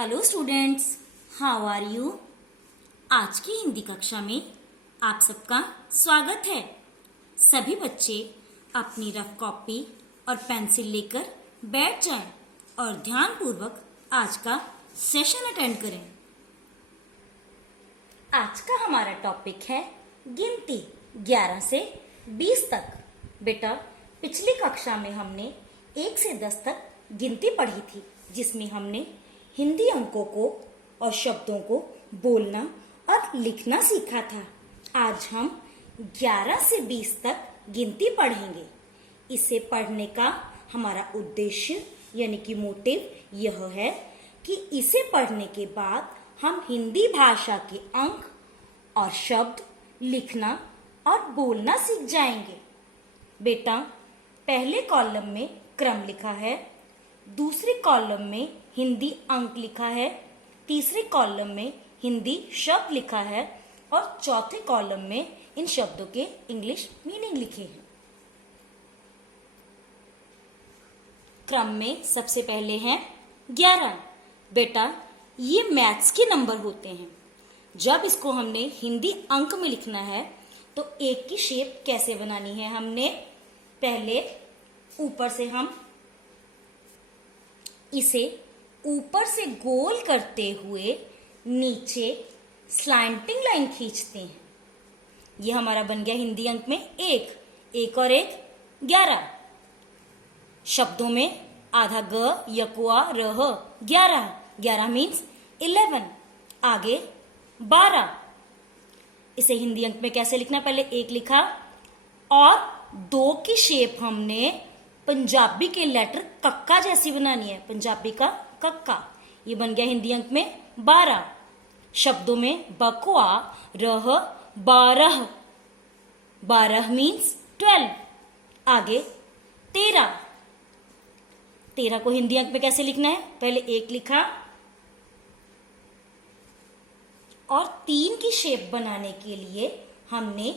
Hello students, how are you. आज की हिंदी कक्षा में आप सबका स्वागत है। सभी बच्चे अपनी रफ कॉपी और पेंसिल लेकर बैठ जाएं और ध्यानपूर्वक आज का सेशन अटेंड करें। आज का हमारा टॉपिक है गिनती 11 से 20 तक। बेटा, पिछली कक्षा में हमने 1 से 10 तक गिनती पढ़ी थी, जिसमें हमने हिंदी अंकों को और शब्दों को बोलना और लिखना सीखा था। आज हम 11 से 20 तक गिनती पढ़ेंगे। इसे पढ़ने का हमारा उद्देश्य यानी कि मोटिव यह है कि इसे पढ़ने के बाद हम हिंदी भाषा के अंक और शब्द लिखना और बोलना सीख जाएंगे। बेटा, पहले कॉलम में क्रम लिखा है, दूसरे कॉलम में हिंदी अंक लिखा है, तीसरे कॉलम में हिंदी शब्द लिखा है और चौथे कॉलम में इन शब्दों के इंग्लिश मीनिंग लिखे हैं। क्रम में सबसे पहले हैं 11। बेटा, ये मैथ्स के नंबर होते हैं। जब इसको हमने हिंदी अंक में लिखना है तो एक की शेप कैसे बनानी है, हमने पहले ऊपर से हम इसे ऊपर से गोल करते हुए नीचे स्लैंटिंग लाइन खींचते हैं। यह हमारा बन गया हिंदी अंक में एक और एक 11। शब्दों में आधा ग यकुआ रह 11 मीन्स 11। आगे 12। इसे हिंदी अंक में कैसे लिखना, पहले 1 लिखा और 2 की शेप हमने पंजाबी के लेटर कक्का जैसी बनानी है, पंजाबी का कक्का। ये बन गया हिंदी अंक में 12। शब्दों में बकुआ रह 12 मीन्स 12। आगे 13 को हिंदी अंक में कैसे लिखना है, पहले 1 लिखा और 3 की शेप बनाने के लिए हमने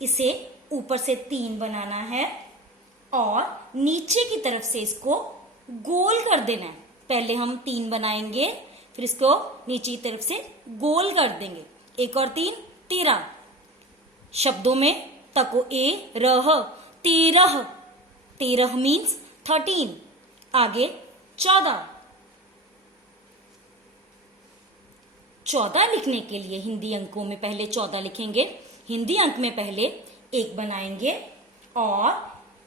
इसे ऊपर से 3 बनाना है और नीचे की तरफ से इसको गोल कर देना है। पहले हम 3 बनाएंगे, फिर इसको नीचे की तरफ से गोल कर देंगे। 1 और 3 13। शब्दों में तको ए रह 13 मीन्स 13। आगे 14 लिखने के लिए हिंदी अंकों में पहले 14 लिखेंगे। हिंदी अंक में पहले 1 बनाएंगे और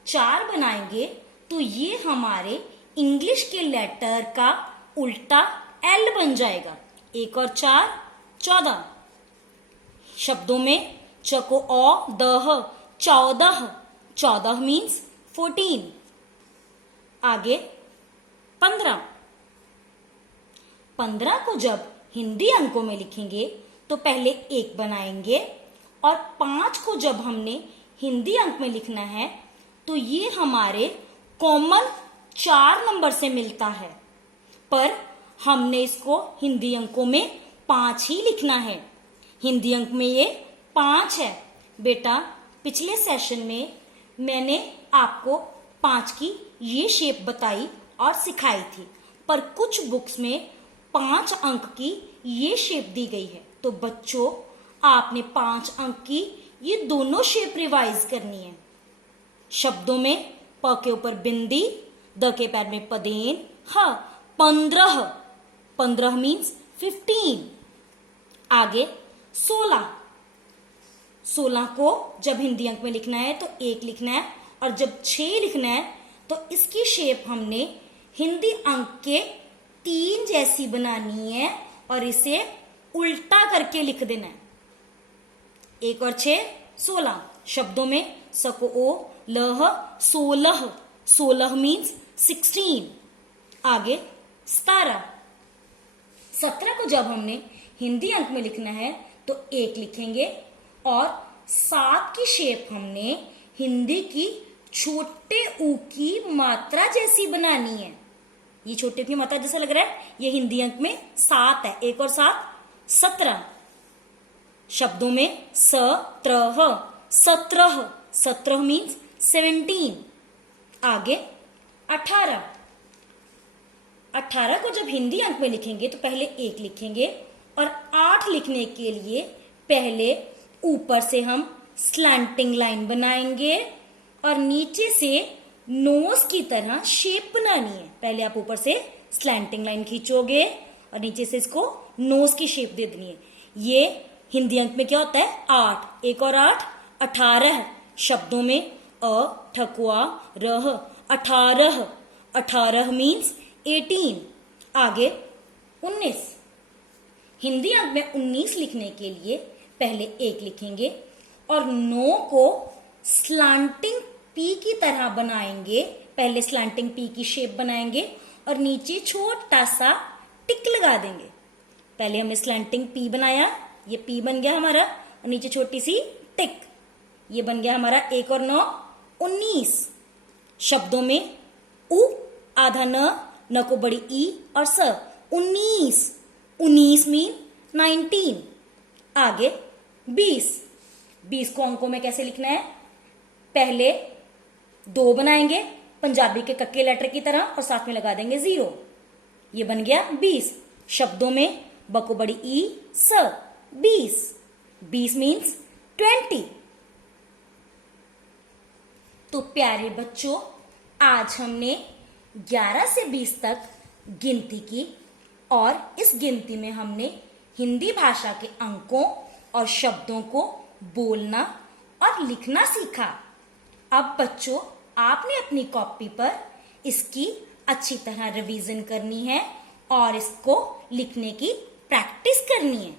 4 बनाएंगे तो ये हमारे इंग्लिश के लेटर का उल्टा एल बन जाएगा। 1 और 4 14। शब्दों में चको औ दह 14 मीन्स 14। आगे 15 को जब हिंदी अंकों में लिखेंगे तो पहले 1 बनाएंगे और 5 को जब हमने हिंदी अंक में लिखना है तो ये हमारे कॉमन 4 नंबर से मिलता है, पर हमने इसको हिंदी अंकों में 5 ही लिखना है। हिंदी अंक में ये 5 है। बेटा, पिछले सेशन में मैंने आपको 5 की ये शेप बताई और सिखाई थी, पर कुछ बुक्स में 5 अंक की ये शेप दी गई है। तो बच्चों, आपने 5 अंक की ये दोनों शेप रिवाइज करनी है। शब्दों में प के ऊपर बिंदी, द के पैर में पदेन, 15 मीन्स 15। आगे 16 को जब हिंदी अंक में लिखना है तो 1 लिखना है और जब 6 लिखना है तो इसकी शेप हमने हिंदी अंक के 3 जैसी बनानी है और इसे उल्टा करके लिख देना है। 1 और 6 16। शब्दों में सको ओ लह 16 मीन्स 16। आगे 17 को जब हमने हिंदी अंक में लिखना है तो 1 लिखेंगे और 7 की शेप हमने हिंदी की छोटे ऊ की मात्रा जैसी बनानी है। ये छोटे ऊ की मात्रा जैसा लग रहा है, ये हिंदी अंक में 7 है। 1 और 7 17। शब्दों में 17 मीन्स 17। आगे 18 18 को जब हिंदी अंक में लिखेंगे तो पहले 1 लिखेंगे और 8 लिखने के लिए पहले ऊपर से हम स्लैंटिंग लाइन बनाएंगे और नीचे से नोज की तरह शेप बनानी है। पहले आप ऊपर से स्लैंटिंग लाइन खींचोगे और नीचे से इसको नोज की शेप दे देनी है। ये हिंदी अंक में क्या होता है? 8। 1 और 8 18 शब्दों में अ ठकुआ रह 18। 18 मीन्स 18। आगे 19। हिंदी अंक में 19 लिखने के लिए पहले 1 लिखेंगे और 9 को स्लांटिंग पी की तरह बनाएंगे। पहले स्लांटिंग पी की शेप बनाएंगे और नीचे छोटा सा टिक लगा देंगे। पहले हमने स्लांटिंग पी बनाया, ये पी बन गया हमारा और नीचे छोटी सी टिक, ये बन गया हमारा 1 और 9 19। शब्दों में उ आधा न को बड़ी ई और स 19। 19 मीन 19। आगे 20। 20 को अंकों में कैसे लिखना है? पहले 2 बनाएंगे पंजाबी के कक्के लेटर की तरह और साथ में लगा देंगे 0। ये बन गया 20। शब्दों में ब को बड़ी ई स 20। 20 मीन्स 20। तो प्यारे बच्चों, आज हमने 11 से 20 तक गिनती की और इस गिनती में हमने हिंदी भाषा के अंकों और शब्दों को बोलना और लिखना सीखा। अब बच्चों, आपने अपनी कॉपी पर इसकी अच्छी तरह रिवीजन करनी है और इसको लिखने की प्रैक्टिस करनी है।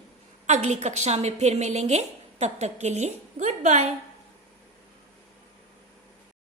अगली कक्षा में फिर मिलेंगे, तब तक के लिए गुड बाय।